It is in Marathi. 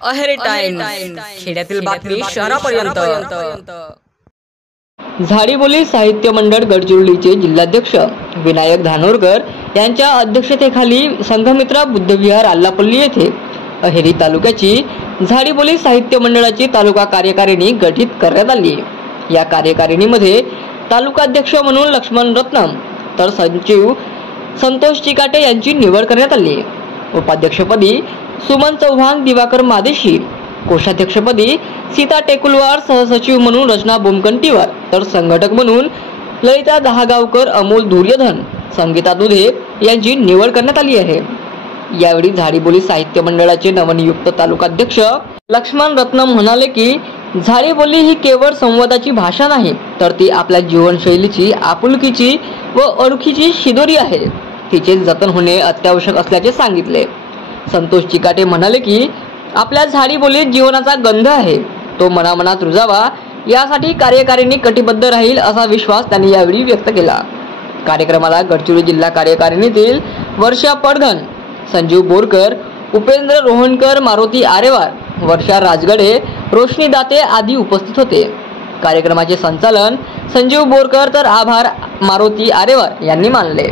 अहेरी टाइम्स, खेड्यातील बातमी शहरापर्यंत। झाडीबोली साहित्य मंडळ गडचिरोलीचे जिल्हाध्यक्ष विनायक धानोरकर यांच्या अध्यक्षतेखाली संघमित्रा बुद्धविहार आल्लापल्ली येथे अहेरी तालुक्याची झाडीबोली साहित्य मंडळाची तालुका कार्यकारिणी गठीत करण्यात आली। या कार्यकारिणीमध्ये तालुकाध्यक्ष म्हणून लक्ष्मण रत्नम तर सचिव संतोष चिकाटे यांची निवड करण्यात आली। उपाध्यक्षपदी सुमन चौहान, दिवाकर मादेशी, कोषाध्यक्षपदी सीता टेकुलवार, सहसचिव म्हणून रचना बोमकंटीवार तर संघटक म्हणून ललिता दहागावकर, अमोल धुर्यधन, संगीता दुधे यांची निवड करण्यात आली आहे। यावेळी झाडीबोली साहित्य मंडळाचे नवनियुक्त तालुकाध्यक्ष लक्ष्मण रत्नम म्हणाले की झाडीबोली ही केवळ संवादाची भाषा नाही, तर ती आपल्या जीवनशैलीची, आपुलकीची व ओळखीची शिदोरी आहे। तिचे जतन होणे अत्यावश्यक असल्याचे सांगितले। संतोष चिकाटे म्हणाले की आपल्या झाडीबोलीत जीवनाचा गंध आहे, तो मनामनात रुजावा यासाठी कार्यकारिणी कटिबद्ध राहील असा विश्वास त्यांनी यावेळी व्यक्त केला। कार्यक्रमाला गडचिरोली जिल्हा कार्यकारिणीतील वर्षा पडघन, संजीव बोरकर, उपेंद्र रोहणकर, मारुती आरेवार, वर्षा राजगडे, रोशनी दाते आदी उपस्थित होते। कार्यक्रमाचे संचालन संजीव बोरकर तर आभार मारुती आरेवार यांनी मानले।